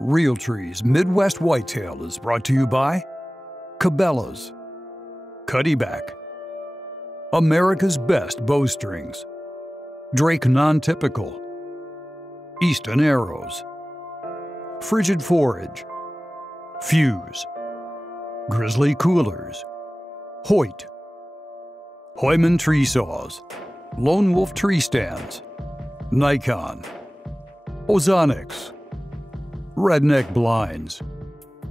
REALTREE's Midwest Whitetail is brought to you by Cabela's, Cuddyback, America's Best Bowstrings, Drake Non-Typical, Easton Arrows, Frigid Forage, Fuse, Grizzly Coolers, Hoyt, Hoyman Tree Saws, Lone Wolf Tree Stands, Nikon, Ozonics, Redneck Blinds,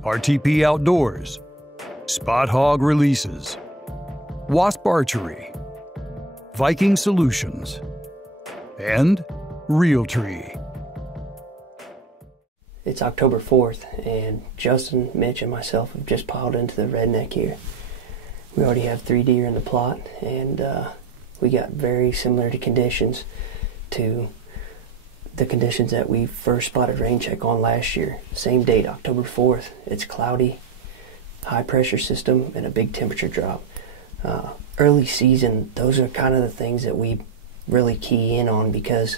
RTP Outdoors, Spot Hog Releases, Wasp Archery, Viking Solutions, and REALTREE. It's October 4th, and Justin, Mitch, and myself have just piled into the redneck here. We already have 3 deer in the plot, and we got very similar to conditions to the conditions that we first spotted rain check on last year. Same date, October 4th. It's cloudy, high pressure system, and a big temperature drop. Early season, those are kind of the things that we really key in on, because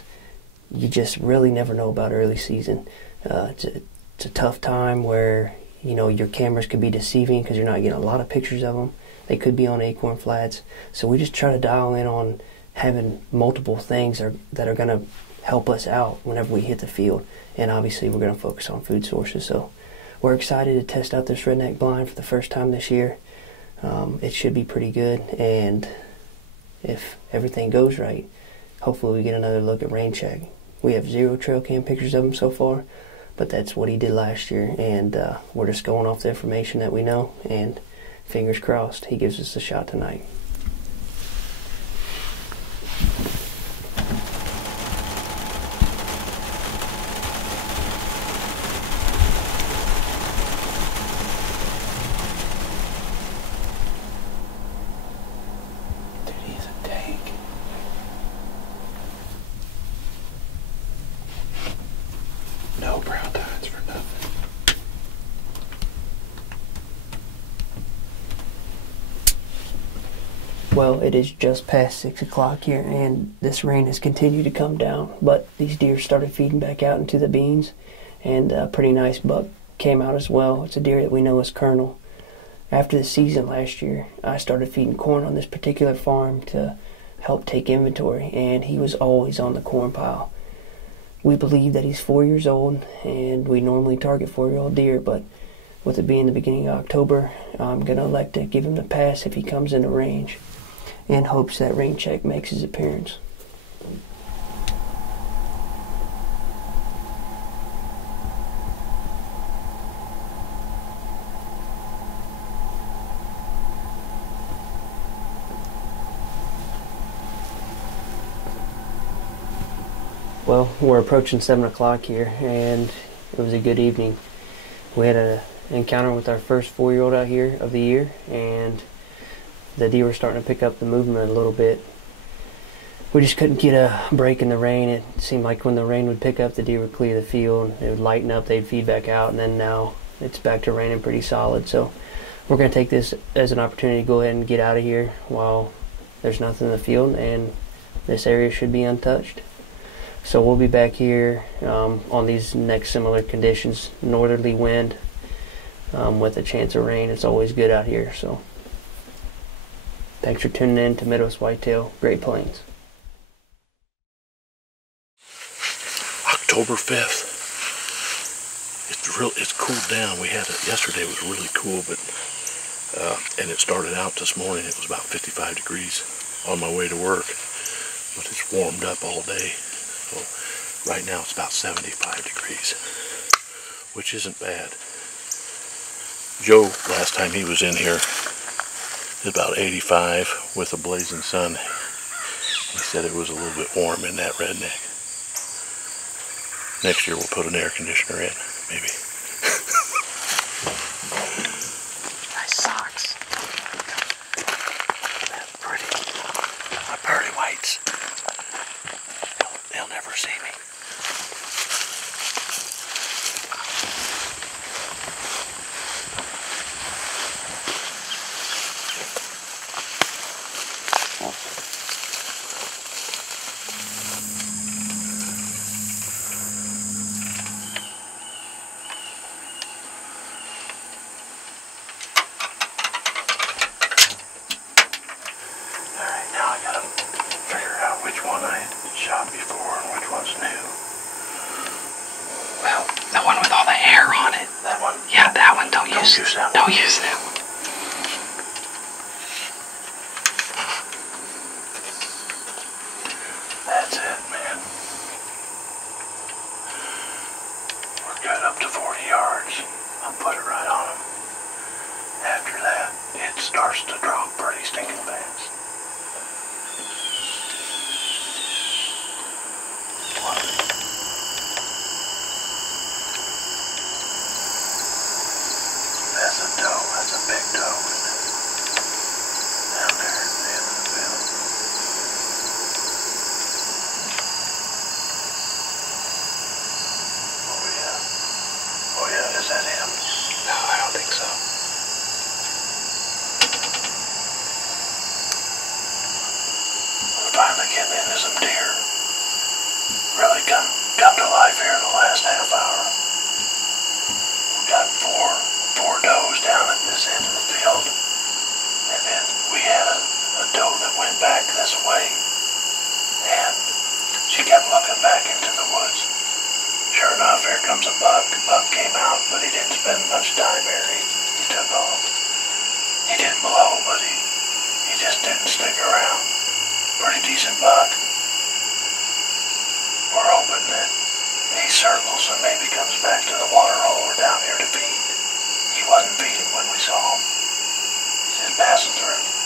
you just really never know about early season. It's a tough time where, you know, your cameras could be deceiving because you're not getting a lot of pictures of them. They could be on acorn flats. So we just try to dial in on having multiple things that are going to help us out whenever we hit the field. And obviously we're going to focus on food sources. So we're excited to test out this redneck blind for the first time this year. It should be pretty good, and if everything goes right, hopefully we get another look at rain check. We have 0 trail cam pictures of him so far, but that's what he did last year, and we're just going off the information that we know, and fingers crossed he gives us a shot tonight. No brown tines for nothing. Well, it is just past 6 o'clock here, and this rain has continued to come down, but these deer started feeding back out into the beans, and a pretty nice buck came out as well. It's a deer that we know is Colonel. After the season last year, I started feeding corn on this particular farm to help take inventory, and he was always on the corn pile. We believe that he's 4 years old, and we normally target 4-year-old deer, but with it being the beginning of October, I'm going to elect to give him the pass if he comes into range, in hopes that rain check makes his appearance. Well, we're approaching 7 o'clock here, and it was a good evening. We had an encounter with our first 4-year-old out here of the year, and the deer were starting to pick up the movement a little bit. We just couldn't get a break in the rain. It seemed like when the rain would pick up, the deer would clear the field, it would lighten up, they'd feed back out, and then now it's back to raining pretty solid. So we're going to take this as an opportunity to go ahead and get out of here while there's nothing in the field, and this area should be untouched. So we'll be back here on these next similar conditions. Northerly wind with a chance of rain. It's always good out here. So thanks for tuning in to Midwest Whitetail, Great Plains. October 5th. It's cooled down. We had it yesterday. It was really cool, but and it started out this morning. It was about 55 degrees on my way to work, but it's warmed up all day. So right now it's about 75 degrees, which isn't bad. Joe, last time he was in here, it was about 85 with a blazing sun. He said it was a little bit warm in that redneck. Next year we'll put an air conditioner in, maybe. Nice socks. That's pretty. My pearly whites. They'll never see me. use that one. Don't use that one. That's it, man. We're good up to 40 yards. I'll put it right on him. After that, it starts to drop pretty stinking fast. That's a doe. That's a big doe, isn't it? Down there at the end of the field. Oh yeah. Oh yeah, is that him? No, I don't think so. We're finally getting into some deer. Really come to life here in the last half hour. We got four does down at this end of the field. And then we had a doe that went back this way. And she kept looking back into the woods. Sure enough, here comes a buck. The buck came out, but he didn't spend much time here. He took off. He didn't blow, but he just didn't stick around. Pretty decent buck. We're hoping that he circles and maybe comes back to the water hole or down here to feed. He wasn't feeding when we saw him. He's just passing through.